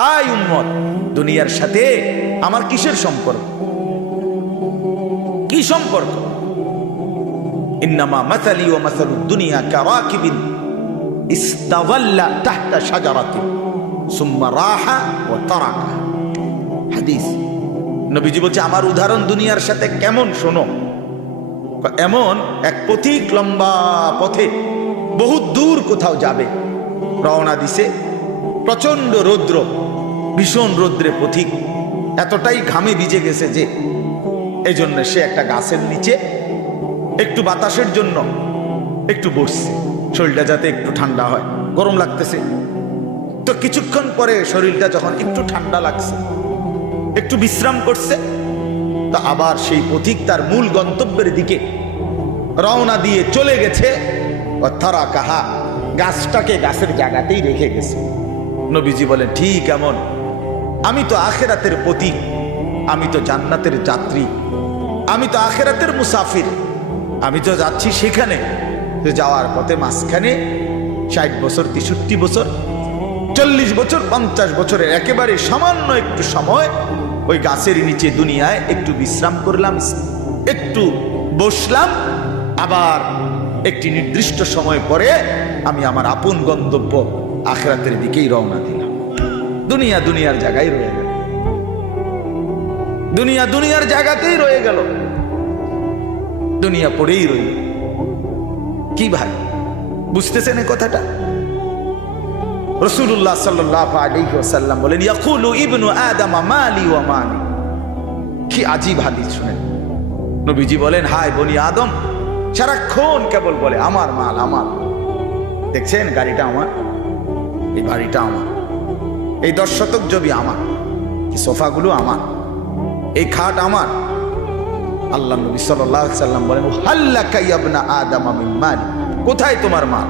High উম্মত, দুনিয়ার সাথে আমার কিসের সম্পর্ক? কি সম্পর্ক? ইন্নামা মাসালি ওয়া মাসালুদ দুনিয়া কারাকিবিন ইস্তাযাল্লা তাহতা শাজারাতিন সুম্মা রাহা ওয়া তারাকা। হাদিস। নবীজি বলছে আমার উদাহরণ দুনিয়ার সাথে কেমন শোনো। এমন এক পথিক লম্বা পথে বহু দূর কোথাও যাবে, রওনা দিছে, প্রচন্ড রৌদ্র, ভীষণ রৌদ্রে পথিক এতটাই ঘামে ভিজে গেছে যে এই জন্য সে একটা গাছের নিচে একটু বাতাসের জন্য একটু বসছে, শরীরটা যাতে একটু ঠান্ডা হয়, গরম লাগতেছে। তো কিছুক্ষণ পরে শরীরটা যখন একটু ঠান্ডা লাগছে, একটু বিশ্রাম করছে, তো আবার সেই পথিক তার মূল গন্তব্যের দিকে রওনা দিয়ে চলে গেছে। তারা কাহা, গাছটাকে গাছের জায়গাতেই রেখে গেছে। নবীজি বলেন ঠিক এমন আমি তো আখেরাতের পথিক, আমি তো জান্নাতের যাত্রী, আমি তো আখেরাতের মুসাফির, আমি তো যাচ্ছি সেখানে। যাওয়ার পথে মাঝখানে 60 বছর, 63 বছর, 40 বছর, 50 বছরের একেবারে সামান্য একটু সময় ওই গাছের নিচে দুনিয়ায় একটু বিশ্রাম করলাম, একটু বসলাম, আবার একটি নির্দিষ্ট সময় পরে আমি আমার আপন গন্তব্য আখেরাতের দিকেই রওনা দিলাম। দুনিয়া দুনিয়ার জায়গায় রয়ে গেল, দুনিয়া দুনিয়ার জায়গাতেই রয়ে গেল, দুনিয়া পড়েই রইল। কি ভাই, বুঝতেছেন এই কথাটা? রাসূলুল্লাহ সাল্লাল্লাহু আলাইহি ওয়াসাল্লাম বলেন ইয়াকুলু ইবনু আদম মালি ওয়া মালি। কি আজীব হাদিস শুনেন। নবীজি বলেন হায় বনি আদম সারাক্ষণ কেবল বলে আমার মাল, আমার। দেখছেন গাড়িটা আমার, এই বাড়িটা আমার, এই 10 শতক জমি আমার, এই সোফাগুলো আমার, এই খাট আমার। আল্লাহ নবী সাল্লাল্লাহু আলাইহি ওয়াসাল্লাম বলেন হাল্লাকা ইয়া ইবনা আদম মিন মাল। কোথায় তোমার মাল?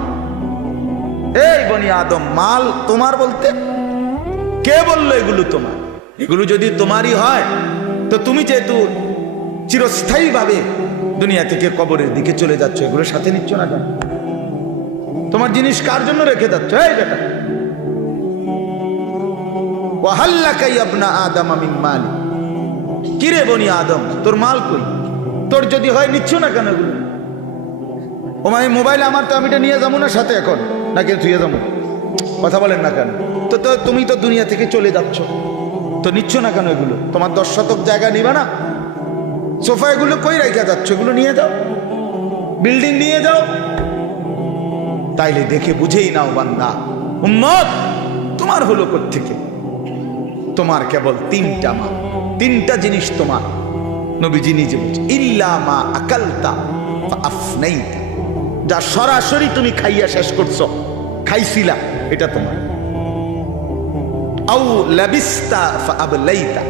এই বনি আদম মাল তোমার বলতে কে বললো এগুলো তোমার? এগুলো যদি তোমারই হয় তো তুমি যেহেতু চিরস্থায়ী ভাবে দুনিয়া থেকে কবরের দিকে চলে যাচ্ছ, এগুলো সাথে নিচ্ছ না কেন? তোমার জিনিস কার জন্য রেখে যাচ্ছ? এই বেটা, ওয়াহাল্লাকা ইয়া ইবনা আদম মিন মালি। কিরে বনি আদম তোর মাল কই? তোর যদি হয় নিচ্ছ না কেন এগুলো? ও মানে মোবাইল আমার, তো আমি এটা নিয়ে যাবো না সাথে এখন, নাকি ধুয়ে যাবো? কথা বলেন না কেন? তো তুমি তো দুনিয়া থেকে চলে যাচ্ছ, তো নিচ্ছ না কেন এগুলো? তোমার 10 শতক জায়গা নিবা না? সোফা এগুলো কই রেখে যাচ্ছ? এগুলো নিয়ে যাও, বিল্ডিং নিয়ে যাও। তাইলে দেখে বুঝেই নাও বান্দা, উম্মত তোমার হলো কোত্থেকে? তোমার কেবল 3টা মা, 3টা জিনিস তোমার। নবীজি নিজে বলছে ইল্লা মা আকালতা ফাআফনাইতা। যা সরাসরি তুমি খাইয়া শেষ করছো, খাইছিলা, এটা তোমার। আও লাবিস্তা ফাআবলাইতা।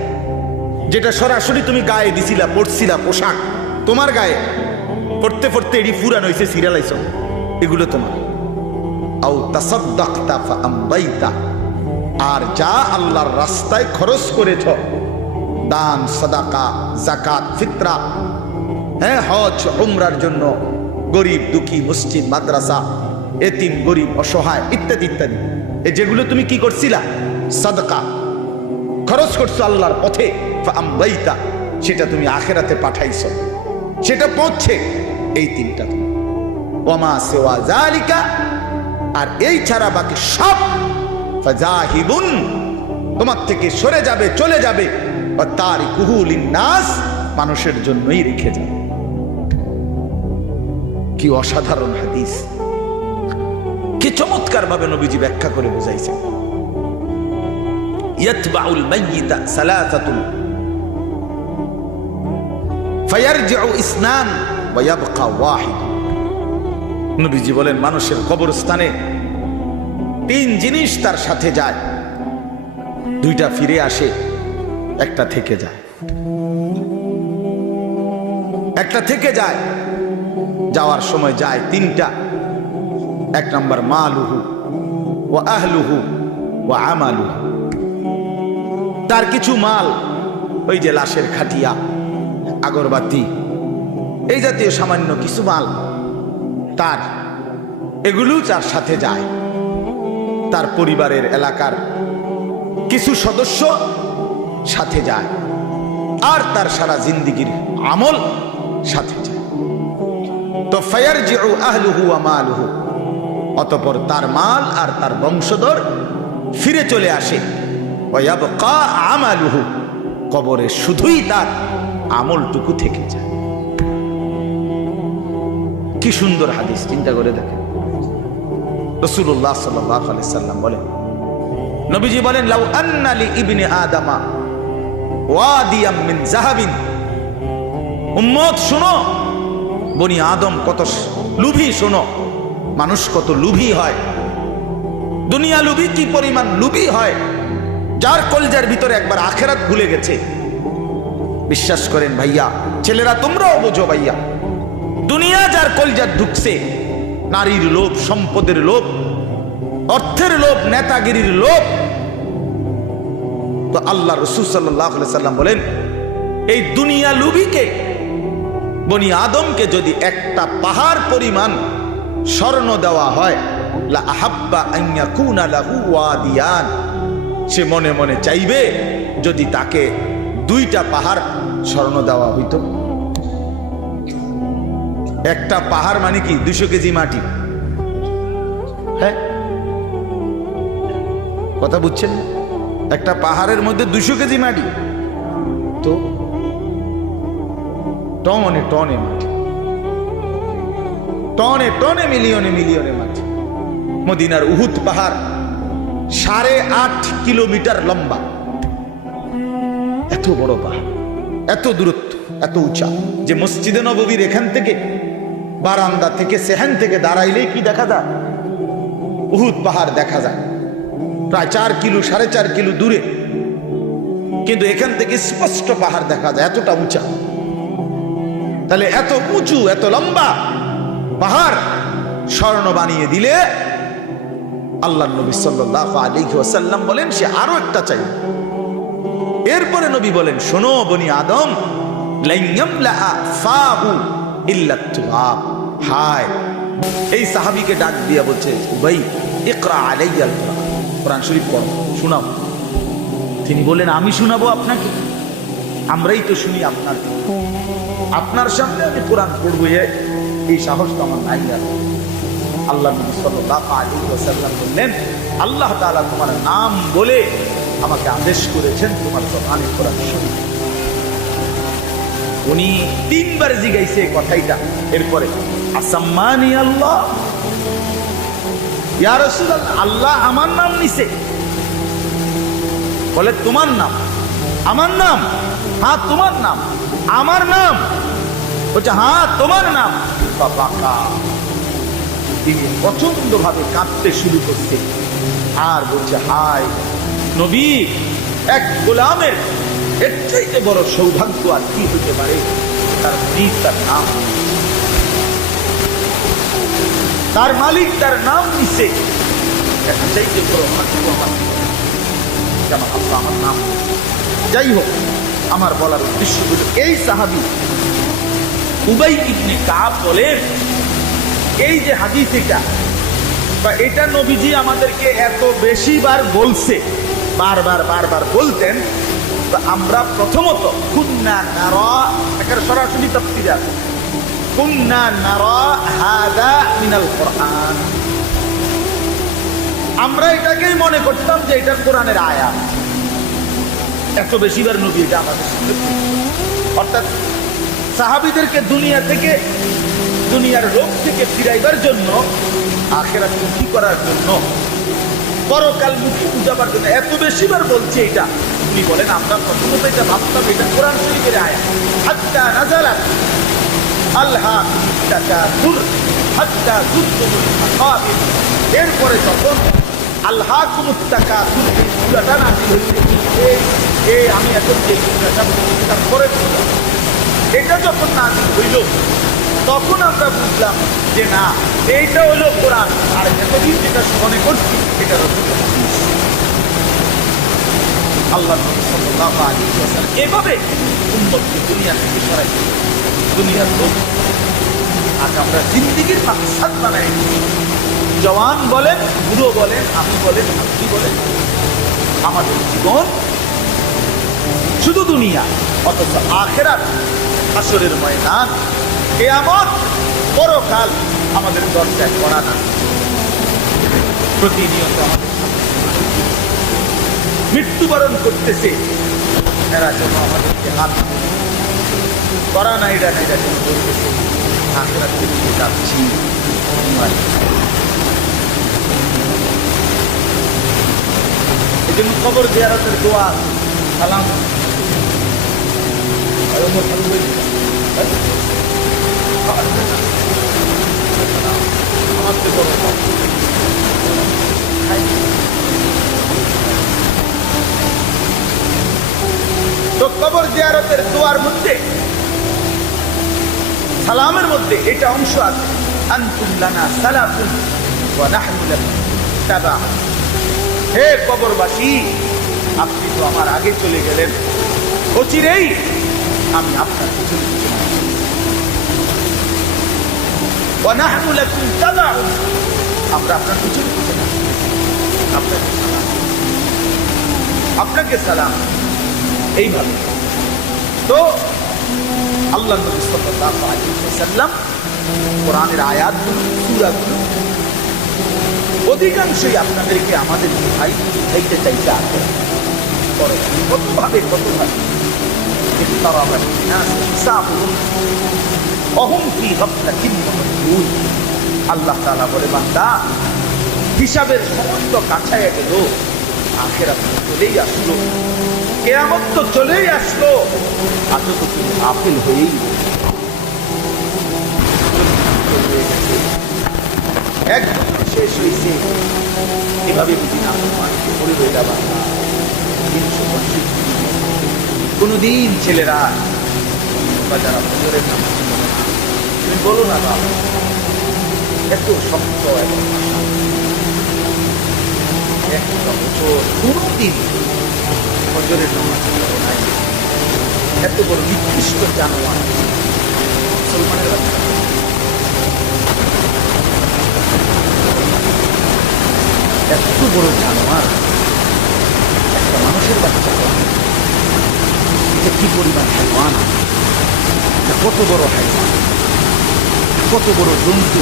যেটা সরাসরি তুমি গায়ে দিছিলা, পড়ছিলা, পোশাক তোমার গায়ে, পড়তে পড়তে এটি ফুরান হয়েছে, সিরিয়ালাইছো, এগুলো তোমার। আও তাসাদ্দাকতা ফাআমদাইতা। আর যা আল্লাহর রাস্তায় খরচ করেছ, দান, সাদাকা, যাকাত, ফিতরা, হ্যাঁ, হজ, উমরার জন্য, গরিব দুঃখী, মসজিদ, মাদ্রাসা, এতিম, গরিব, অসহায় ইত্যাদি ইত্যাদি, এই যেগুলো তুমি কি করছিলা? সাদকা, খরচ করছো আল্লাহর পথে। ফাআমদাইতা, সেটা তুমি আখিরাতে পাঠাইছো, সেটা পৌঁছে। এই 3টা তুমি। ওয়ামা সিওয়া যালিকা, আর এই ছাড়া বাকি সব ফাজাহিবুন, তোমার থেকে সরে যাবে, চলে যাবে। ওয়া তারিকুহু লিন্নাস, মানুষের জন্যই রেখে যাবে। কি অসাধারণ হাদিস, কি চমৎকার ভাবে নবীজি ব্যাখ্যা করে বুঝাইছে। ইয়াতবাউল মাইয়িতা সালাসাতুন ফায়ারজিউ ইসনান ওয়া ইয়াবকা ওয়াহিদ। নবীজি বলেন মানুষের কবরস্থানে 3 জিনিস তার সাথে যায়, 2টা ফিরে আসে, একটা থেকে যায়। একটা থেকে যায়, যাওয়ার সময় যায় 3টা। 1 নম্বর মালুহু ওয়া আহলুহু ওয়া আমালুহু। তার কিছু মাল, ওই যে লাশের খাটিয়া, আগরবাতি, এই জাতীয় সামান্য কিছু মাল তার, এগুলো তার সাথে যায়। তার পরিবারের, এলাকার কিছু সদস্য সাথে যায়, আর তার সারা জিন্দিগির আমল সাথে যায়। তো ফায়ারজিউ আহলুহু ওয়া মালুহু, অতঃপর তার মাল আর তার বংশধর ফিরে চলে আসে। ওয়া ইয়াবকা আমালুহু, কবরে শুধুই তার আমলটুকু থেকে যায়। কি সুন্দর হাদিস, চিন্তা করে দেখেন। রাসূলুল্লাহ সাল্লাল্লাহু আলাইহি সাল্লাম বলেন, নবীজি বলেন, লাউ আন্না লি ইবনে আদামা ওয়াদিয়াম মিন যাহাবিন। উম্মত শোনো, বনি আদম কত লুভী, শোনো মানুষ কত লুভী হয়, দুনিয়া লুভী কি পরিমাণ লুভী হয়, যার কলজার ভিতরে একবার আখেরাত ভুলে গেছে। বিশ্বাস করেন ভাইয়া, ছেলেরা তোমরাও বোঝো ভাইয়া, দুনিয়া যার কলজার ঢুকছে, নারীর লোভ, সম্পদের লোভ, অর্থের লোভ, নেতাগিরির লোভ, তো আল্লাহ রাসূল সাল্লাল্লাহু আলাইহি সাল্লাম বলেন, এই দুনিয়া লুভিকে, বনি আদমকে যদি একটা পাহাড় পরিমাণ স্বর্ণ দেওয়া হয়, লা আহাব্বা আন ইয়াকুনা লাহু ওয়াদিয়ান, সে মনে মনে চাইবে যদি তাকে 2টা পাহাড় স্বর্ণ দেওয়া হইতো। একটা পাহাড় মানে কি 200 কেজি মাটি। হ্যাঁ, কথা বুঝছেন? একটা পাহাড়ের মধ্যে 200 কেজি মাটি, তো টনে টনে মাটি, টনে টনে, মিলিয়নে মিলিয়নে মাটি। মদিনার উহুদ পাহাড় 8.5 কিলোমিটার লম্বা, এত বড় পাহাড়, এত দূরত্ব, এত উঁচা, যে মসজিদে নববীর এখান থেকে, বারান্দা থেকে, সেহান থেকে দাঁড়াইলেই কি দেখা যায়? উহুদ পাহাড় দেখা যায়, প্রায় 4 কিলো 4.5 কিলো দূরে, কিন্তু এখান থেকে স্পষ্ট পাহাড় দেখা যায়, এতটা উঁচা। তাহলে এত উঁচু, এত লম্বা পাহাড় স্বর্ণ বানিয়ে দিলে আল্লাহ নবী সাল্লাল্লাহু আলাইহি ওয়াসাল্লাম বলেন, সে আরো একটা চাই। এরপরে নবী বলেন, শোনো বনি আদম, লা ইয়ামলা ফাহু ইল্লা তুরাব। হায়, এই সাহাবীকে ডাক দিয়া বলছে, উবাই ইকরা আলাইয়াল কুরআন, কোরআন শরীফ পড়ো, শোনাও। তিনি বলেন, আমি শোনাবো আপনাকে? আমরাই তো শুনি আপনার, আপনার সামনে আমি কোরআন পড়বো, এই সাহস তো আমার নাই। আল্লাহ নবী সাল্লাল্লাহু আলাইহি ওয়াসাল্লাম বললেন, আল্লাহ তাআলা তোমার নাম বলে আমাকে আদেশ করেছেন তোমার জবানে কোরআন শোনাতে। উনি 3 বার জিগাইছে এই কথাইটা। এরপরে আসাম্মানি আল্লাহ, ইয়া রাসূলুল্লাহ, আল্লাহ আমার নাম নিছে? বলে, তোমার নাম? আমার নাম? হ্যাঁ তোমার নাম। আমার নাম? বলছে, হ্যাঁ তোমার নাম। বাবা, তিনি প্রচন্ড ভাবে কাঁদতে শুরু করছে আর বলছে, হায় নবী, এক গোলামের এর চাইতে বড় সৌভাগ্য আর কি হতে পারে? তার মালিক তার নাম, তার মালিক তার নাম নিছে, এর চাইতে বড় ভাগ্য আমার, যেমন আল্লাহ আমার নাম। যাই হোক, আমার বলার উদ্দেশ্য হল, এই সাহাবী উবাই ইবনে কাব বলেন, এই যে হাদিস এটা, বা এটা নবীজি আমাদেরকে এত বেশি বার বলছে, বারবার বারবার বলতেন, তো আমরা প্রথমত কুন্না নারা, এটার সরাসরি তাফসীর আছে, কুন্না নারা হাদা মিনাল কোরআন, আমরা এটাকেই মনে করতাম যে এটা কোরআনের আয়াত। এত বেশিবার নবী এটা আমাদের সামনে, অর্থাৎ সাহাবীদেরকে দুনিয়া থেকে, দুনিয়ার রোগ থেকে ফিরাইবার জন্য, আখিরাত মুক্তি করার জন্য, পরকাল মুক্তি বুঝাবার জন্য এত বেশিবার বলছে এটা। উনি বলেন, আমরা প্রথমত এটা ভাবতাম এটা কোরআন শরীফের আয়াত। হাত্তা নাযালাত আল্লাহ তাকাসুর হাত্তা যুরতুমুল মাকাবির, এরপরে যখন আল্লাহকুমুত তাকাসুর এই সূরাটা নাযিল হয়েছে, এই আমি এখন যে সূরাটা বলছি তার পরে এটা যখন নাযিল হইল, তখন আমরা বুঝলাম যে না, এইটা হলো কোরআন, আর এতদিন যেটা মনে করছি এটা রাসূলের হাদিস। আল্লাহ নবী সাল্লাল্লাহু আলাইহি ওয়াসাল্লাম এভাবে উম্মতকে দুনিয়া থেকে সরাইছে, দুনিয়ার লোক। আজ আমরা জিন্দেগির মাকসাদ বানাই, জওয়ান বলেন, বুড়ো বলেন, আমি বলেন, আপনি বলেন, আমাদের জীবন শুধু দুনিয়া, অথচ আখিরাত, হাসরের ময়দান, কিয়ামত, পরকাল আমাদের দরজায় করা না। প্রতিনিয়ত আমাদের মৃত্যুবরণ করতেছে, এরা যেন আমাদেরকে হাত করা না, এটা না, এটা যেন বলতেছে আখিরাতে দিকে যাচ্ছি। এই জন্য কবর জিয়ারতের দোয়া, সালাম তো কবর জিয়ারতের দোয়ার মধ্যে, সালামের মধ্যে এটা অংশ আছে, আনতুম লানা সালাফুন ওয়া নাহনু লাকুম তাবা। হে কবরবাসী, আপনি তো আমার আগে চলে গেলেন, অচিরেই আমি আপনার পিছনে পিছনে আসি। ওয়া নাহনু লাকুম তাবা, আমরা আপনার পিছনে পিছনে আসি। আপনাকে সালাম, আপনাকে সালাম। এইভাবে তো আল্লাহ নবী সাল্লাল্লাহু আলাইহি ওয়াসাল্লাম কোরআনের আয়াতগুলো, সূরাগুলো অধিকাংশই আপনাদেরকে আমাদের ভাই বুঝাইতে চাইতে আছে। কতভাবে আল্লাহ তাআলা বলে, বান্দা হিসাবের সমস্ত কাছায় গেল, আখিরাত চলেই আসলো, কিয়ামত তো চলেই আসলো, আজ তো তুমি গাফিল হয়েই একদম শেষ হয়েছে। এভাবে বুঝি না মানুষকে পড়ে হয়ে যাবা। কোনদিন ছেলেরা বা যারা ফজরের নামাজ পড়ে না, তুমি বলো না বাবা, এত শক্ত এবং একটা বছর কোনদিন ফজরের নামাজ পড়ে নাই, এত বড় নিকৃষ্ট জানোয়ার মুসলমানের বাচ্চা, এত বড় জানোয়ার একটা মানুষের বাচ্চা, এটা কি পরিমাণ হাইওয়ান, কত বড় হাইওয়ান, কত বড় জন্তু,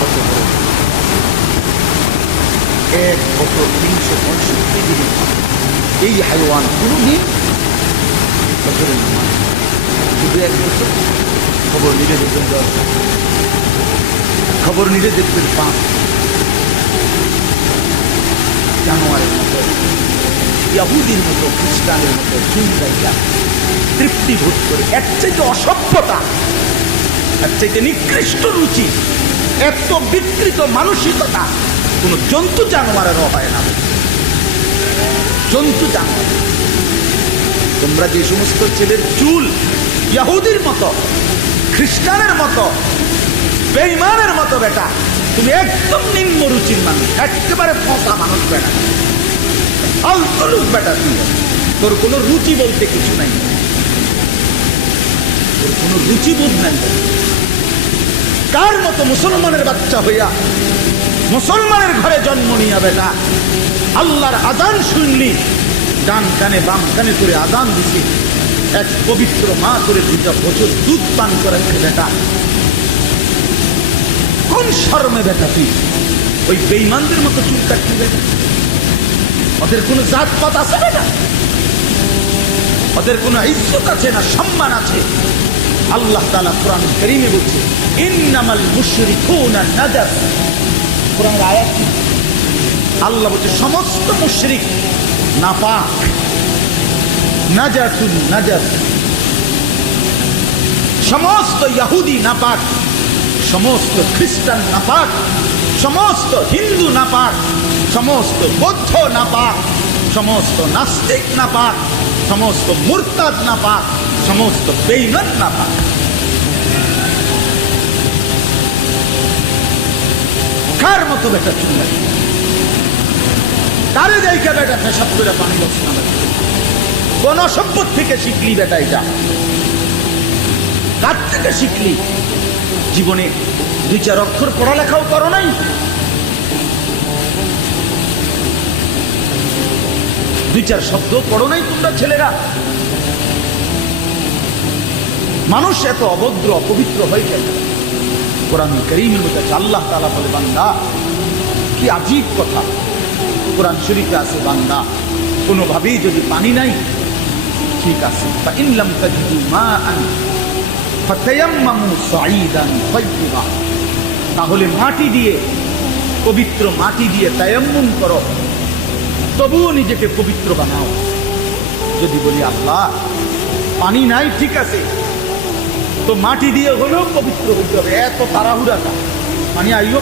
কত বড়। 1 বছর 365 দিন এই হাইওয়ান কোনদিন বছরের নামাজ, শুধু 1 বছর খবর নিলে দেখবেন 10, খবর নিলে দেখবেন 5। জানোয়ারের মতো, ইহুদির মতো, খ্রিস্টানের মতো চুলকাইয়া তৃপ্তি বোধ করে, এর চাইতে অসভ্যতা, এর চাইতে নিকৃষ্ট রুচি, এত বিকৃত মানসিকতা কোন জন্তু জানোয়ারেরও হয় না। জন্তু জানোয়ার, তোমরা যে সমস্ত ছেলের চুল ইহুদির মতো, খ্রিস্টানের মতো, বেঈমানের মতো, বেটা তুমি একদম নিম্ন রুচির মানুষ, একেবারে ফসা মানুষ বেটা, ফালতু লোক বেটা তুই, তোর কোনো রুচি বলতে কিছু নাই, তোর কোনো রুচিবোধ নাই। কার মতো মুসলমানের বাচ্চা হইয়া মুসলমানের ঘরে জন্ম নিয়া বেটা আল্লাহর আযান শুনলি, ডান কানে বাম কানে করে আযান দিছি, এক পবিত্র মা করে 2টা বছর দুধ পান করাচ্ছে বেটা, কোন শরমে বেটা তুই ওই বেঈমানদের মতো চুল কাটবি বেটা? ওদের কোনো জাতপাত আছে বেটা? ওদের কোনো ইজ্জত আছে না সম্মান আছে? আল্লাহ তাআলা কোরআন কারীমে বলছে, ইন্নামাল মুশরিকুনা নাজাস। কোরআনের আয়াত আল্লাহ বলছে সমস্ত মুশরিক নাপাক, নাজাসুন নাজাস, সমস্ত ইহুদি নাপাক, সমস্ত খ্রিস্টান নাপাক, সমস্ত হিন্দু নাপাক, সমস্ত বৌদ্ধ নাপাক, সমস্ত নাস্তিক নাপাক, সমস্ত মুরতাদ নাপাক, সমস্ত বেঈমান নাপাক। কার মতো বেটা চুল লাগে? কারে যাইকা বেটা পেশাব করে পানি বসে না? কোন সভ্যত থেকে শিখলি বেটা এটা? কার থেকে শিখলি? জীবনে 2-4 অক্ষর পড়ালেখাও করো নাই, চার শব্দ পড়ো নাই তোমরা ছেলেরা? মানুষ এত অভদ্র অপবিত্র হয়ে গেল। কোরআন কারীমের মধ্যে আল্লাহ তাআলা বলে, বান্দা কি আজীব কথা। কোরআন শরীফে আছে, বান্দা কোনোভাবেই যদি পানি নাই, ঠিক আছে, ফাইন লাম তাজিদু মাআন ফাতায়াম্মামু সাঈদান তাইয়্যিবা, তাহলে মাটি দিয়ে, পবিত্র মাটি দিয়ে তায়াম্মুম করো, তবুও নিজেকে পবিত্র বানাও। যদি বলি আল্লাহ পানি নাই, ঠিক আছে, তো মাটি দিয়ে হলেও পবিত্র হইতে হবে। এত তাড়াহুড়াটা, পানি আইও,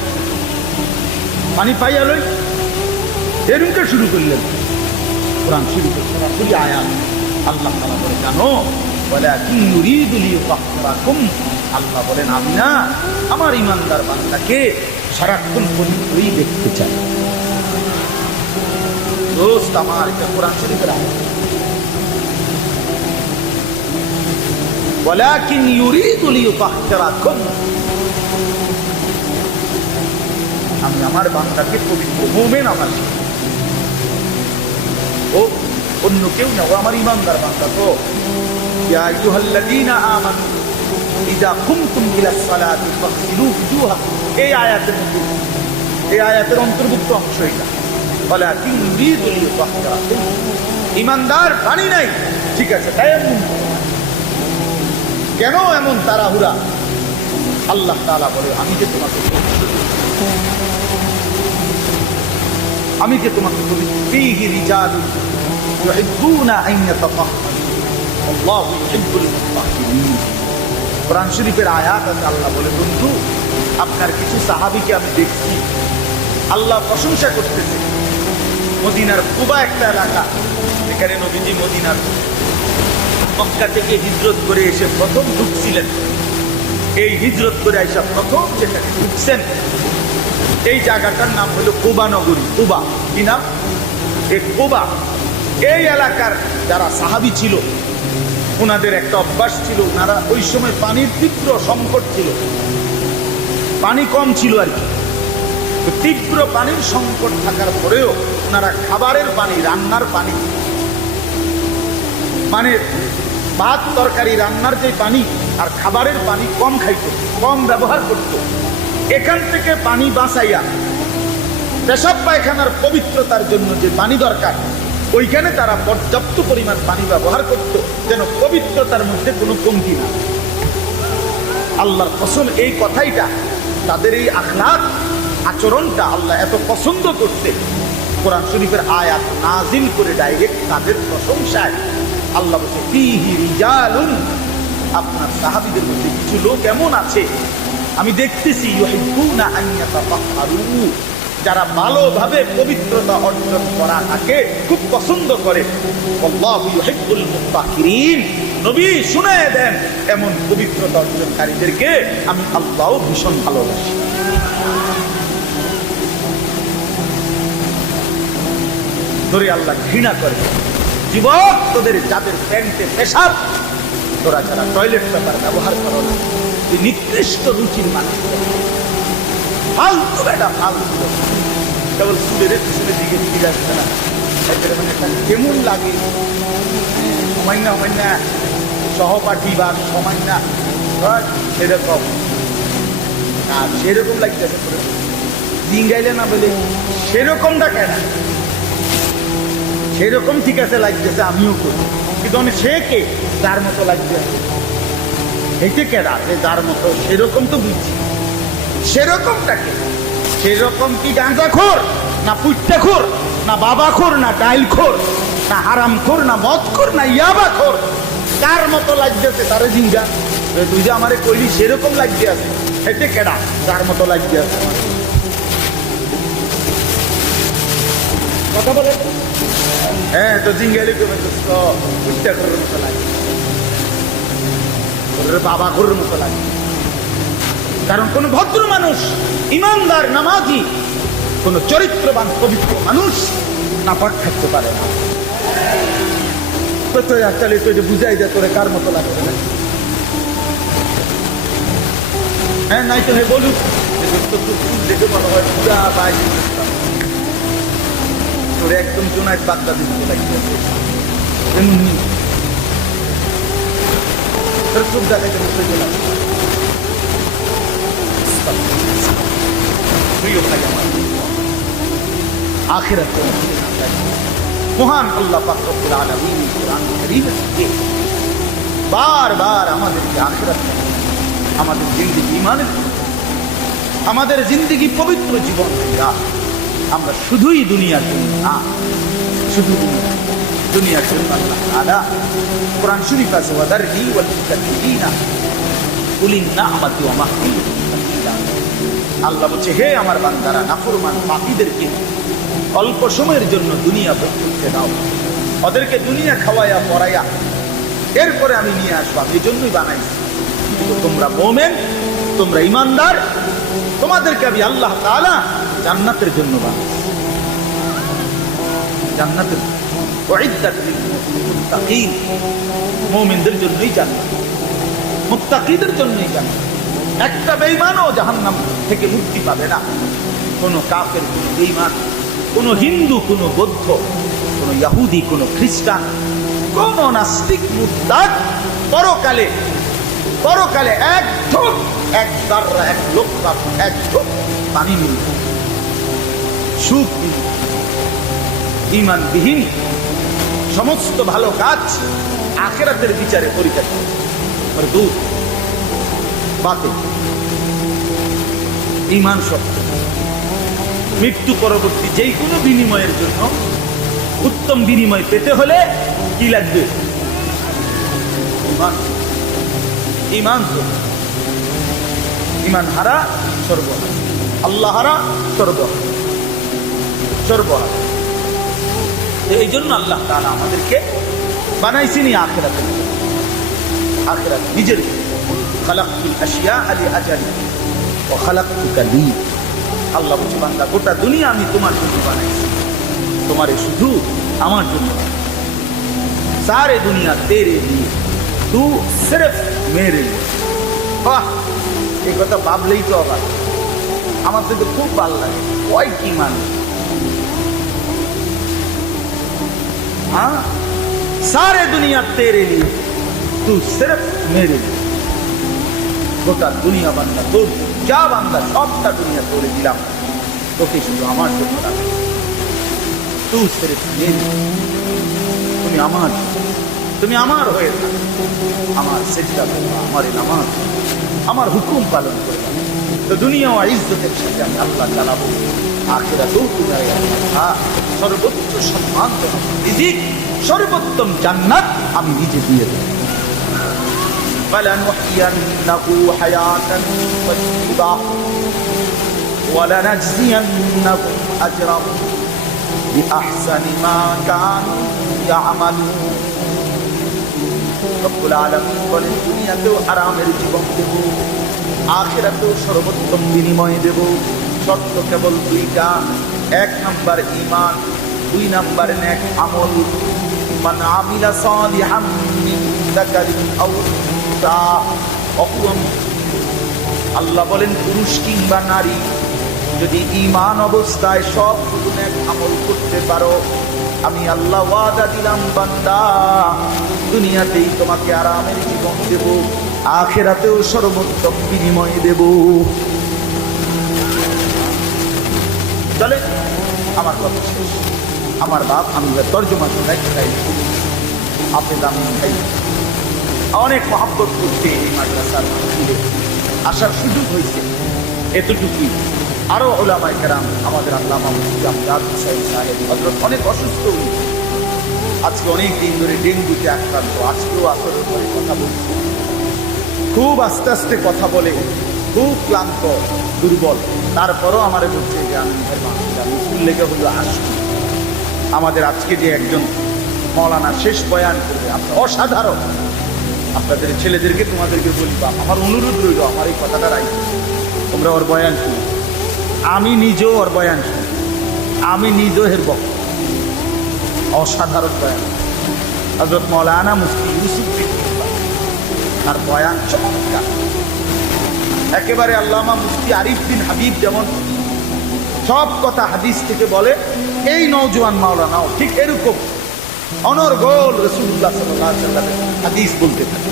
পানি পাইয়া লই, এরকমটা শুরু করলেন। কোরআন শরীফের সরাসরি আয়াত আল্লাহ তাআলা বলে, জানো ওয়ালাকিন ইউরিদু লিইউতাহহিরাকুম, আল্লাহ বলেন আমি না আমার ইমানদার বান্দাকে সারাক্ষণ পবিত্রই দেখতে চাই। দোস্ত আমার, এটা কোরআন শরীফের আয়াত। ওয়ালাকিন ইউরিদু লিইউতাহহিরাকুম, আমি আমার বান্দাকে পবিত্র, মুমিন আমার, ও অন্য কেউ না, ও আমার ইমানদার বান্দা। তো ইয়া আইয়ুহাল্লাযীনা আমানু ইযা কুমতুম ইলাস সালাতি ফাগসিলু ওয়ুজুহাকুম, এই আয়াতের মধ্যে, এই আয়াতের অন্তর্ভুক্ত অংশ এটা। ওয়ালাকিন ইউরিদু লিইউতাহহিরাকুম, ইমানদার পানি নাই, ঠিক আছে, তায়াম্মুম। কেন এমন তাড়াহুড়া? আল্লাহ তাআলা বলে, আমি যে তোমাকে ফীহি রিজালুন ইউহিব্বুনা আন ইয়াতাতাহহারু আল্লাহু ইউহিব্বুল মুতাহহিরিন। কোরআন শরীফের আয়াত আছে, আল্লাহ বলে, বন্ধু আপনার কিছু সাহাবীকে আমি দেখছি, আল্লাহ প্রশংসা করতেছে। মদিনার কুবা একটা এলাকা, এখানে নবীজি মদিনার মক্কা থেকে হিজরত করে এসে প্রথম ঢুকছিলেন। এই হিজরত করে আইসা প্রথম যেখানে ঢুকছেন, এই জায়গাটার নাম হলো কুবা নগরী। কুবা কি নাম? এই কুবা। এই এলাকার যারা সাহাবী ছিল, ওনাদের একটা অভ্যাস ছিল, ওনারা ওই সময় পানির তীব্র সংকট ছিল, পানি কম ছিল আর কি। তো তীব্র পানির সংকট থাকার পরেও ওনারা খাবারের পানি, রান্নার পানি, মানে ভাত তরকারি রান্নার যে পানি আর খাবারের পানি কম খাইত, কম ব্যবহার করত। এখান থেকে পানি বাঁচাইয়া পেশাব পায়খানার পবিত্রতার জন্য যে পানি দরকার, ওইখানে তারা পর্যাপ্ত পরিমাণ পানি ব্যবহার করত, যেন পবিত্রতার মধ্যে কোনো কমতি না। আল্লাহর কসম, এই কথাইটা, তাদের এই আখলাক আচরণটা আল্লাহ এত পছন্দ করতে কোরআন শরীফের আয়াত নাজিল করে ডাইরেক্ট তাদের প্রশংসায় আল্লাহ বলছে, ফীহি রিজালুন, আপনার সাহাবীদের মধ্যে কিছু লোক এমন আছে আমি দেখতেছি, ইউহিব্বুনা আন ইয়াতাতাহহারু, যারা ভালোভাবে পবিত্রতা অর্জন করাটাকে খুব পছন্দ করে। আল্লাহু ইউহিব্বুল মুতাহহিরিন, নবী শুনায়ে দেন এমন পবিত্রতা অর্জনকারীদেরকে আমি আল্লাহও ভীষণ ভালোবাসি। ধরে আল্লাহ ঘৃণা করে, যুবক তোদের যাদের প্যান্টে পেশাব, তোরা যারা টয়লেট পেপার ব্যবহার করো না, তুই নিকৃষ্ট রুচির মানুষ, ফালতু বেটা, ফালতু। কেবল চুলের পিছনের দিকে ফিরে আসছে না, মানে কেমন লাগে, সময় না সহপাঠী বা সময় না সেরকম, আর সেরকম লাগতেছে দিন গাইলে না বলে সেরকমটা কেন, সেরকম ঠিক আছে লাগতেছে, আমিও করি, কিন্তু আমি সে কে যার মতো লাগতেছে, এইটা কেনা যার মতো, সেরকম তো বুঝছি, সেরকমটাকে, সেরকম কি গাঁজাখোর না পুট্টাখোর না বাবাখোর না ডাইলখোর না হারামখোর না মদখোর না ইয়াবাখোর, কার মতো লাগতেছে তারে জিঙ্গা। তুই যে আমারে কইলি সেরকম লাগতে আছে, এটা কেডা যার মতো লাগতে আছে, কথা বলে। হ্যাঁ, তো জিঙ্গাইলে কবে পুট্টাখোর মতো লাগে, বাবাখোর মতো লাগে। কারণ কোন ভদ্র মানুষ, ইমানদার, নামাজি, কোন চরিত্রবান পবিত্র মানুষ নাপাক থাকতে পারে না। তো আসলে তো এটা বুঝাই যায় তোরে কার মতো লাগবে না। হ্যাঁ, নাই তো বলুক দেখে মনে হয় পুরা বাইরে তোরে একদম জোনায় বার্তা দিতে লাগবে এমনি তোর চোখ দেখাইতে বসে গেলাম। প্রিয় ভাই আমার, আখিরাতে মহান আল্লাহ পাক রব্বুল আলামিন কোরআন কারীমে বারবার আমাদেরকে আখিরাত, আমাদের জিন্দেগি ঈমানের, আমাদের জিন্দেগি পবিত্র জীবন দিয়া আমরা শুধুই দুনিয়ার জন্য না, শুধু দুনিয়ার জন্য আল্লাহ তাআলা কোরআন শরীফ আছে ওয়াদারনি ওয়াল মুকাদ্দিমিনা কুলিন না'মাতু ওয়া মাহফিলু কাসীরা। আল্লাহ বলছে, হে আমার বান্দারা, নাফরমান পাপীদেরকে অল্প সময়ের জন্য দুনিয়া ভোগ করতে দাও, ওদেরকে দুনিয়া খাওয়াইয়া পড়াইয়া এরপরে আমি নিয়ে আসবো, এই জন্যই বানাইছি। তোমরা মুমিন, তোমরা ইমানদার, তোমাদেরকে আমি আল্লাহ তাআলা জান্নাতের জন্য বানাইছি। জান্নাতের উইদ্দাত লিল মুত্তাকিন, মুমিনদের জন্যই জান্নাত, মুত্তাকিদের জন্যই জান্নাত। একটা বেঈমানও জাহান্নাম থেকে মুক্তি পাবে না। কোন কাফের, কোন বেঈমান, কোন হিন্দু, কোন বৌদ্ধ, কোন ইহুদি, কোন খ্রিস্টান, কোন নাস্তিক মুরতাদ পরকালে এক ঢোক, এক দাররা, এক লোকটা, এক ঢোক পানি মিলবে, সুখ মিলবে। ঈমানবিহীন সমস্ত ভালো কাজ আখিরাতের বিচারে পরিচালিত দূর বাতিল। ঈমান সত্য, মৃত্যু পরবর্তী যেই কোনো বিনিময়ের জন্য উত্তম বিনিময় পেতে হলে কি লাগবে? ঈমান। ঈমান ঈমান হারা সর্বহারা, আল্লাহ হারা সর্বহারা। এই জন্য আল্লাহ তাআলা আমাদেরকে বানাইছিনি আখিরাতে, আখিরাত নিজের খালাকতুল আশিয়া আলি আজালি ওয়া খালাকতুকা লি। আল্লাহ বলছে, বান্দা গোটা দুনিয়া আমি তোমার জন্য বানাইছি, তোমারে শুধু আমার জন্য। সারে দুনিয়া তেরে লিয়ে, তু সিরফ মেরে লিয়ে। বাহ, এই কথা ভাবলেই তো অবাক। আমার তো খুব ভালো লাগে। ওই কি মানুষ, हाँ, सारे दुनिया तेरे लिए, तू सिर्फ मेरे लिए। গোটা দুনিয়া বান্দা তোর, যা বান্দা সবটা দুনিয়া তোরে দিলাম, তোকে শুধু আমার জন্য রাখি। তুই সিরফ মেরে, তুমি আমার, তুমি আমার হয়ে থাকো, আমার সিজদা করবা, আমার নামাজ, আমার হুকুম পালন করবা। তো দুনিয়া ও ইজ্জতের সাথে আমি আল্লাহ চালাবো, আখিরাতেও তুমি সর্বোচ্চ সম্মান, রিজিক, সর্বোত্তম জান্নাত আমি নিজে দিয়ে দেব। ফালানুহইয়ান্নাহু হায়াতান তাইয়্যিবা ওয়া লানাজজিয়ান্নাহুম আজরাহুম বিআহসানি মা কানু ইয়ামালুন। রব্বুল আলামিন বলেন, দুনিয়াতেও আরামের জীবন দেব, আখিরাতেও সর্বোত্তম বিনিময় দেব। শর্ত কেবল দুইটা, এক নাম্বার ঈমান, দুই নাম্বার নেক আমল। মান আমিলা সালিহাম মিন যাকারিন আও উনসা। আল্লাহ বলেন, পুরুষ কিংবা নারী যদি ঈমান অবস্থায় সব নেক আমল করতে পারো, আমি আল্লাহ ওয়াদা দিলাম বান্দা, দুনিয়াতেই তোমাকে আরামের জীবন দেব, আখিরাতেও সর্বোত্তম বিনিময় দেব। চলে আমার কথা শেষ। আমার বাপ, আমি তর্জমা শোনাই, আপনি দামি খাই, অনেক মহব্বত করতে এই মাদ্রাসার মাহফিলে আসার সুযোগ হয়েছে, এতটুকুই। আরো উলামায়ে কেরাম, আমাদের আল্লামা মুফতি আমজাদ হুসাইন সাহেব হযরত অনেক অসুস্থ হয়েছে, আজকে অনেক দিন ধরে ডেঙ্গুতে আক্রান্ত, আজকেও আসরের পরে কথা বলছে, খুব আস্তে আস্তে কথা বলে, খুব ক্লান্ত, দুর্বল। তারপরও আমার বলছে যে আমি মুসলিম লেগে হলো আসছি। আমাদের আজকে যে একজন মৌলানা শেষ বয়ান করবে, অসাধারণ। আপনাদের ছেলেদেরকে, তোমাদেরকে বলবা, আমার অনুরোধ রইল, আমার এই কথাটা রাখি, তোমরা ওর বয়ান শুনি। আমি নিজেও ওর বয়ান শুনি, আমি নিজেও এর বক্তা। অসাধারণ বয়ান, হযরত মৌলানা মুফতি ইউসুফ বিন আর বয়ান চমৎকার। একেবারে আল্লামা মুফতি আরিফ বিন হাবিব যেমন সব কথা হাদিস থেকে বলে, এই নওজোয়ান মাওলানাও ঠিক এরকম অনর্গল রাসূলুল্লাহ সাল্লাল্লাহু আলাইহি ওয়াসাল্লামের হাদিস বলতে থাকে।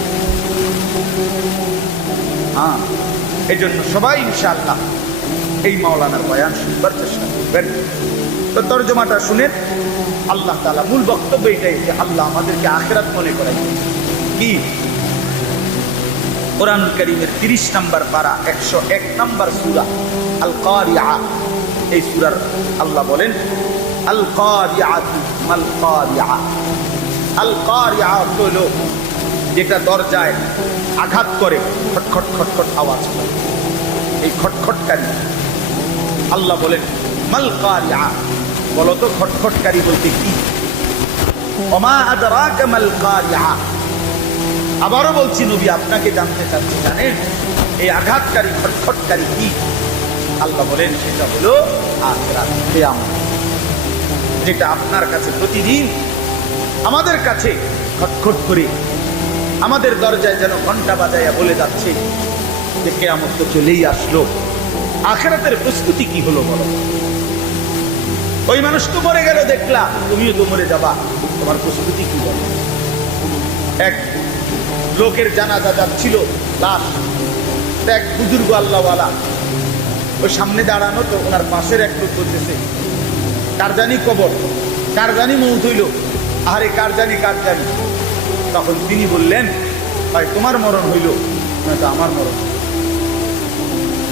হ্যাঁ, এই জন্য সবাই ইনশাআল্লাহ এই মাওলানার বয়ান শুনবার চেষ্টা করবেন। তো তর্জমাটা শুনেন। আল্লাহ তাআলা মূল বক্তব্য এটাই যে আল্লাহ আমাদেরকে আখিরাত মনে করাই। কি? কোরআনুল কারীমের 30 নম্বর পারা 101 নম্বর সূরা আল কারিআ, এই সূরার আল্লাহ বলেন আল কারিআতু মাল কারিআ। আল কারিআ হলো যেটা দরজায় আঘাত করে খটখট খটখট আওয়াজ করে, এই খটখটকারী। আল্লাহ বলেন মাল কারিআ, বলো তো খটখটকারী বলতে কি? ওমা আদরাকা মাল কারিআ। আবারও বলছি নবী আপনাকে জানতে চাচ্ছি, জানেন এই আঘাতকারী খটখটকারী কি? আল্লাহ বলেন সেটা হলো আখিরাত, কিয়ামত, যেটা আপনার কাছে প্রতিদিন আমাদের কাছে খটখট করে আমাদের দরজায় যেন ঘন্টা বাজাইয়া বলে যাচ্ছে যে কিয়ামত তো চলেই আসলো। আখিরাতের প্রস্তুতি কি হলো বলো? ওই মানুষ তো মরে গেল দেখলা, তুমিও তো মরে যাবা, তোমার প্রস্তুতি কি বলো? এক লোকের জানাজা যাচ্ছিল, লাশ, এক বুজুর্গ আল্লাহওয়ালা ওই সামনে দাঁড়ানো, তো ওনার পাশের এক লোক বলতেছে কার জানি কবর, কার জানি মৌত হইল, আরে কার জানি কার জানি। তখন তিনি বললেন ভাই তোমার মরণ হইল নয়তো আমার মরণ।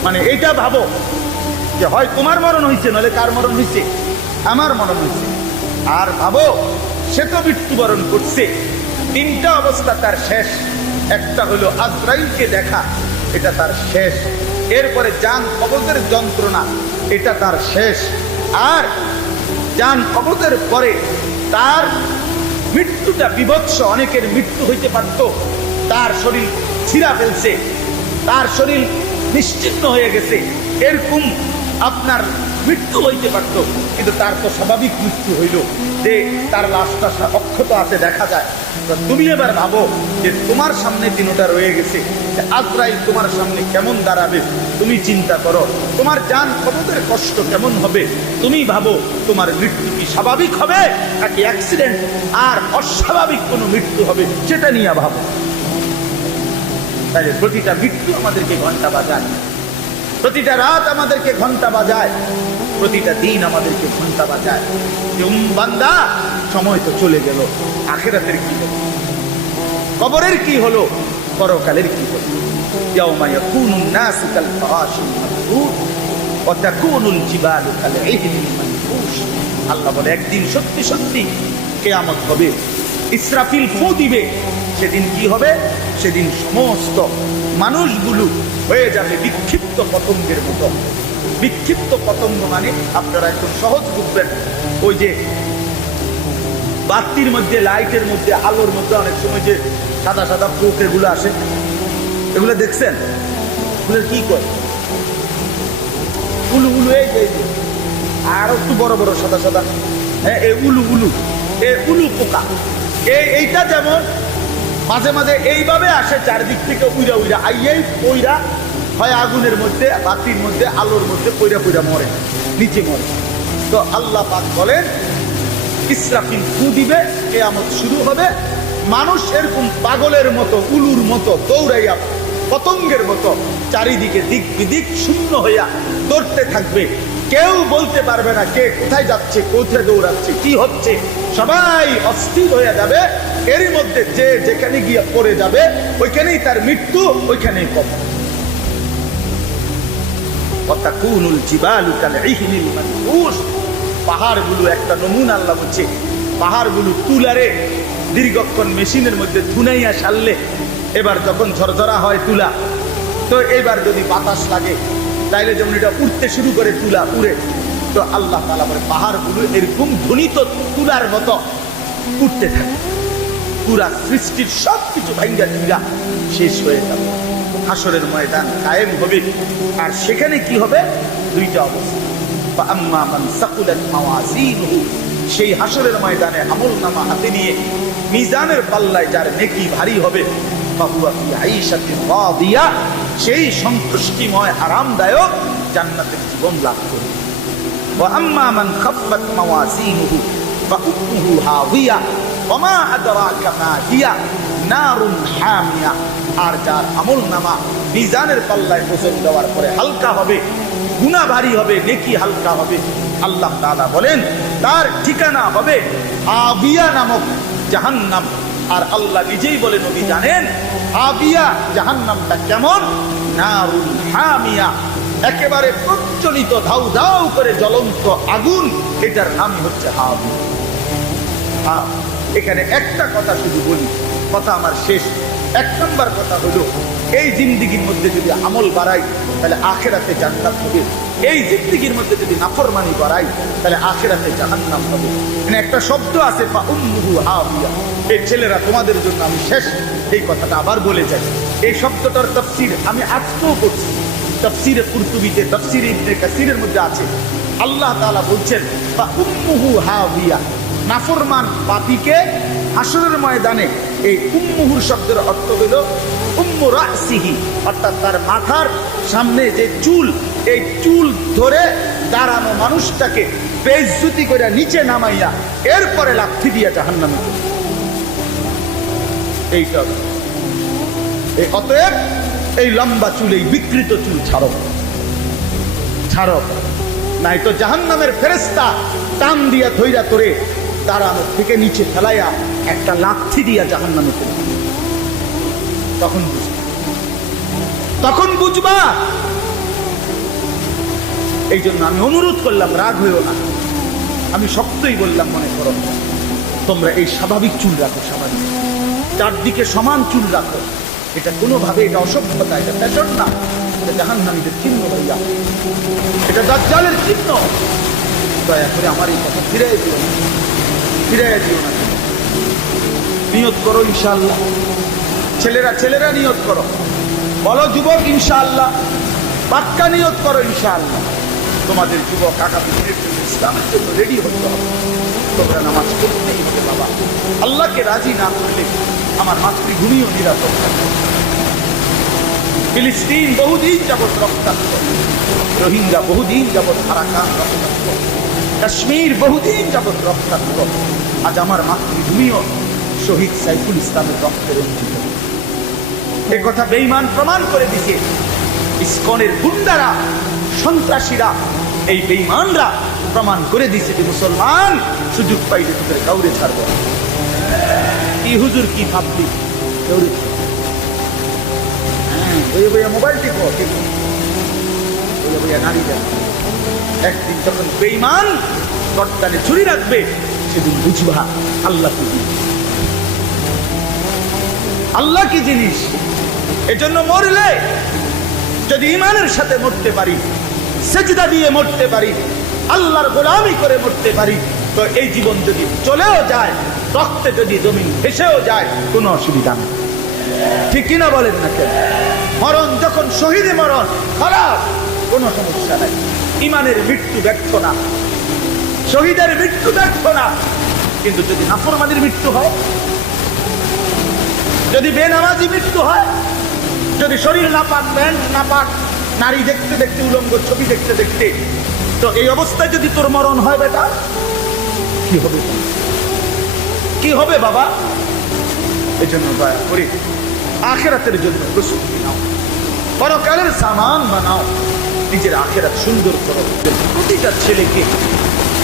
মানে এইটা ভাবো যে হয় তোমার মরণ হয়েছে নইলে কার মরণ হয়েছে? আমার মরণ হয়েছে। আর ভাবো সে তো মৃত্যুবরণ করছে, তিনটা অবস্থা তার শেষ। একটা হলো আজরাইলকে দেখা, এটা তার শেষ। এরপরে জান কবজের যন্ত্রণা, এটা তার শেষ। আর জান কবজের পরে তার মৃত্যুটা বিভৎস। অনেকের মৃত্যু হইতে পারত, তার শরীর ছিঁড়া ফেলছে, তার শরীর নিশ্চিহ্ন হয়ে গেছে, এরকম আপনার মৃত্যু হইতে পারত। কিন্তু তার তো স্বাভাবিক মৃত্যু হইল যে তার লাশটা অক্ষত আছে, দেখা যায়। তুমি এবার ভাবো যে তোমার সামনে দিনটা রয়ে গেছে, আজরাইল তোমার সামনে কেমন দাঁড়াবে, তুমি চিন্তা করো। তোমার জান কবজের কষ্ট কেমন হবে, তুমি ভাবো। তোমার মৃত্যু কি স্বাভাবিক হবে নাকি অ্যাক্সিডেন্ট আর অস্বাভাবিক কোনো মৃত্যু হবে, সেটা নিয়ে ভাবো। তাহলে প্রতিটা মৃত্যু আমাদেরকে ঘন্টা বাজায়, প্রতিটা রাত আমাদেরকে ঘন্টা বাজায়, প্রতিটা দিন আমাদেরকে ঘন্টা বাজায় যে বান্দা সময় তো চলে গেল। আখিরাতের কি হলো, কবরের কি হলো, পরকালের কি হলো? ইয়াউমা ইয়াকুনুন নাসু কাল ফারাশিল মাবথুথ ওয়া তাকুনুল জিবালু কাল ইহনিল মানফুশ। আল্লাহ বলে একদিন সত্যি সত্যি কিয়ামত হবে, ইসরাফিল ফু দিবে। সেদিন কি হবে? সেদিন সমস্ত মানুষগুলো হয়ে যাবে বিক্ষিপ্ত পতঙ্গের মতো। বিক্ষিপ্ত পতঙ্গ মানে আপনারা একটু সহজ বুঝবেন, ওই যে বাতির মধ্যে, লাইটের মধ্যে, আলোর মধ্যে অনেক সময় যে সাদা সাদা পোক এগুলো আসে, এগুলো দেখছেন? এগুলো কি করে? উলু উলু, এই যে আর একটু বড় বড় সাদা সাদা, হ্যাঁ, এই উলু উলু, এই উলু পোকা। এইটা যেমন মাঝে মাঝে এইভাবে আসে চারদিক থেকে উইরা উইরা আইয়াই পইরা হয় আগুনের মধ্যে, বাতির মধ্যে, আলোর মধ্যে পইরা পইরা মরে, নিচে মরে। তো আল্লাহ পাক বলেন ইসরাফিল ফু দিবে, কিয়ামত শুরু হবে। মানুষ এরকম পাগলের মতো, উলুর মতো দৌড়াইয়া পতঙ্গের মতো চারিদিকে দিক বিদিক শূন্য হইয়া দৌড়তে থাকবে। কেউ বলতে পারবে না কে কোথায় যাচ্ছে, কোথায় দৌড়াচ্ছে, কি হচ্ছে। সবাই অস্থির হয়ে যাবে। এরই মধ্যে যে যেখানে গিয়ে পড়ে যাবে ওইখানেই তার মৃত্যু, ওইখানেই কবর। ওয়াতাকুনুল জিবালু কাল ইহনিল মানফুশ। পাহাড়গুলো একটা নমুনা আল্লাহ বলছে, পাহাড়গুলো তুলারে দীর্ঘক্ষণ মেশিনের মধ্যে ধুনাইয়া সারলে এবার যখন ঝরঝরা হয় তুলা, তো এবার যদি বাতাস লাগে তাইলে যেমন এটা উঠতে শুরু করে, তুলা উড়ে। তো আল্লাহ তাআলা বলে পাহাড়গুলো এরকম ধ্বনিত তুলার মতো উঠতে থাকে। পুরা সৃষ্টির সবকিছু ভাঙ্গা চিরা শেষ হয়ে যাবে। হাসরের ময়দান কায়েম হবে। আর সেখানে কি হবে? দুইটা অবস্থা। ফাআম্মা মান সাকুলাত মাওয়াজিনুহু, সেই হাসরের ময়দানে আমলনামা হাতে নিয়ে মিজানের পাল্লায় যার নেকি ভারী হবে, ফাহুয়া ফি আইশাতিন রাদিয়া, সেই সন্তুষ্টিময় আরামদায়ক জান্নাতের জীবন লাভ করবে। ওয়া আম্মা মান খাফফাত মাওয়াজিনুহু ফাউম্মুহু হাওিয়া ওয়া মা আদরাকা মা হিয়া নারুন হামিয়া। আর যার আমলনামা মিজানের পাল্লায় ওজন দেওয়ার পরে হালকা হবে, গুনাহ ভারী হবে, নেকি হালকা হবে, আল্লাহ তাআলা বলেন তার ঠিকানা হবে হাবিয়া নামক জাহান্নাম। আর আল্লাহ নিজেই বলে, নবী জানেন হাবিয়া জাহান্নামটা কেমন? নারুল হামিয়া, একেবারে প্রজ্বলিত ধাউ ধাউ করে জ্বলন্ত আগুন, এটার নামই হচ্ছে হাবিয়া। এখানে একটা কথা শুধু বলি, কথা আমার শেষ। এক নম্বর কথা হলো, এই জিন্দিগির মধ্যে যদি আমল বাড়াই তাহলে আখেরাতে জান্নাত হবে। এই জিন্দিগির মধ্যে যদি নাফরমানি বাড়াই তাহলে আখেরাতে জাহান্নাম হবে। মানে একটা শব্দ আছে ফাউম্মুহু হাবিয়া। এই ছেলেরা, তোমাদের জন্য আমি শেষ এই কথাটা আবার বলে যাই। এই শব্দটার তাফসীর আমি আজকেও করছি, তাফসীরে কুরতুবীতে, তাফসীরে ইবনে কাসিরের মধ্যে আছে। আল্লাহ তাআলা বলছেন ফাউম্মুহু হাবিয়া, নাফরমান পাপীকে হাসরের ময়দানে এই উম্মুহুর শব্দের অর্থ হলো উম্মু রাসিহি, অর্থাৎ তার মাথার সামনে যে চুল, এই চুল ধরে দাঁড়ানো মানুষটাকে বেইজ্জতি করে নিচে নামাইয়া এরপরে লাথি দিয়া জাহান্নামে। এইটা অতএব এই লম্বা চুল, এই বিকৃত চুল ছাড়ো, ছাড়ো, নাই তো জাহান্নামের ফেরেশতা টান দিয়া ধইরা তোরে দাঁড়ানো থেকে নিচে ফেলাইয়া একটা লাথি দিয়া জাহান্নামে ফেলে। তখন বুঝবা। এই জন্য আমি অনুরোধ করলাম, রাগ হইও না, আমি শক্তই বললাম, মনে করো তোমরা এই স্বাভাবিক চুল রাখো, স্বাভাবিক চারদিকে সমান চুল রাখো। এটা কোনোভাবে, এটা অসভ্যতা, এটা ফ্যাশন না, এটা জাহান্নামীদের চিহ্ন ভাইয়া, এটা দাজ্জালের চিহ্ন। দয়া করে আমার এই কথা ফিরাই দিও না, ফিরাই দিও না। নিয়ত করো ইনশাআল্লাহ, ছেলেরা ছেলেরা নিয়ত করো, বলো যুবক ইনশাআল্লাহ, পাক্কা নিয়ত করো ইনশাআল্লাহ। তোমাদের যুবক আগামী দিনের জন্য, ইসলামের জন্য রেডি হতে হবে। তোমরা নামাজ পড়তেই হবে বাবা। আল্লাহকে রাজি না করলে আমার মাতৃভূমিও নিরাপদ থাকবে। ফিলিস্তিন বহুদিন যাবৎ রক্তাক্ত, রোহিঙ্গা বহুদিন যাবৎ আরাকান রক্তাক্ত, কাশ্মীর বহুদিন যাবৎ রক্তাক্ত। আজ আমার মাতৃভূমিও শহীদ সাইফুল ইসলামের রক্তে রঞ্জিত। এ কথা বেঈমান প্রমাণ করে দিছে ইসকনের গুন্ডারা, সন্ত্রাসীরা, এই বেঈমানরা প্রমাণ করে দিছে যে মুসলমান সুযোগ পাইলে তোদের কাউরে ছাড়ব। কি হুজুর কি ভাবলি, কাউরে বইয়া মোবাইল টিপো, বইয়া নারী দেন। একদিন যখন বেঈমান গর্দানে ছুরি রাখবে, সেদিন বুঝবা আল্লাহ কি জিনিস, আল্লাহ কি জিনিস। এজন্য মরলে যদি ঈমানের সাথে মরতে পারি, সেজদা দিয়ে মরতে পারি, আল্লাহর গোলামি করে মরতে পারি, তো এই জীবন যদি চলেও যায়, রক্তে যদি জমিন ভেসেও যায়, কোনো অসুবিধা নেই। ঠিক কিনা বলেন না কেন? মরণ যখন শহীদে মরণ, খারাপ, কোনো সমস্যা নাই। ঈমানের মৃত্যু ব্যর্থ না, শহীদের মৃত্যু ব্যর্থ না। কিন্তু যদি নাফরমানির মৃত্যু হয়, যদি বেনামাজি মৃত্যু হয়, যদি শরীর নাপাক, প্যান্ট নাপাক, নারী দেখতে দেখতে, উলঙ্গ ছবি দেখতে দেখতে, তো এই অবস্থায় যদি তোর মরণ হয় বেটা, কি হবে? কি হবে বাবা? এই জন্য দয়া করে আখেরাতের জন্য প্রস্তুতি নাও, পরকালের সামান বানাও, নিজের আখেরাত সুন্দর করো। প্রতিটা ছেলেকে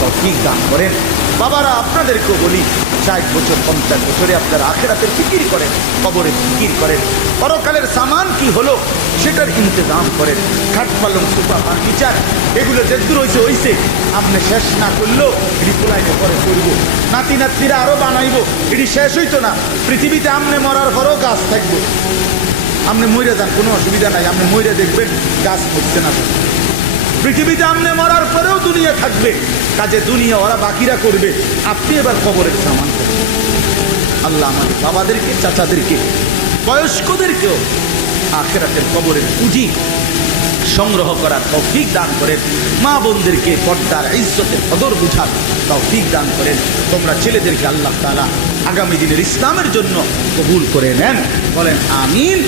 তৌফিক দান করেন। বাবারা, আপনাদেরকেও বলি, 60 বছর 50 বছরে আপনারা আখেরাতের ফিকির করেন, কবরের ফিকির করেন, পরকালের সামান কি হলো সেটার ইন্তজাম করেন। খাট পালং, সোফা, ফার্নিচার, এগুলো যেদূর হইছে আপনি শেষ না করলেও এটি পোলাইনে পরে করব, নাতি নাতিরা আরো বানাইবো, এটি শেষ হইতো না। পৃথিবীতে আমনে মরার পরও গাছ থাকবো, আপনি মরে যান, কোনো অসুবিধা নাই। আপনি মরে দেখবেন গাছ পড়ছে না। পৃথিবীতে আমনে মরার পরেও দুনিয়া থাকবে, কাজে দুনিয়া ওরা বাকিরা করবে, আপনি এবার কবরের সামান করবেন। আল্লাহ আমাদের বাবাদেরকে, চাচাদেরকে, বয়স্কদেরকেও আখেরাতের কবরের পুঁজি সংগ্রহ করার তৌফিক দান করেন। মা বোনদেরকে পর্দার ইজ্জতের কদর বুঝার তৌফিক দান করেন। তোমরা ছেলেদেরকে আল্লাহ তাআলা আগামী দিনের ইসলামের জন্য কবুল করে নেন, বলেন আমিন।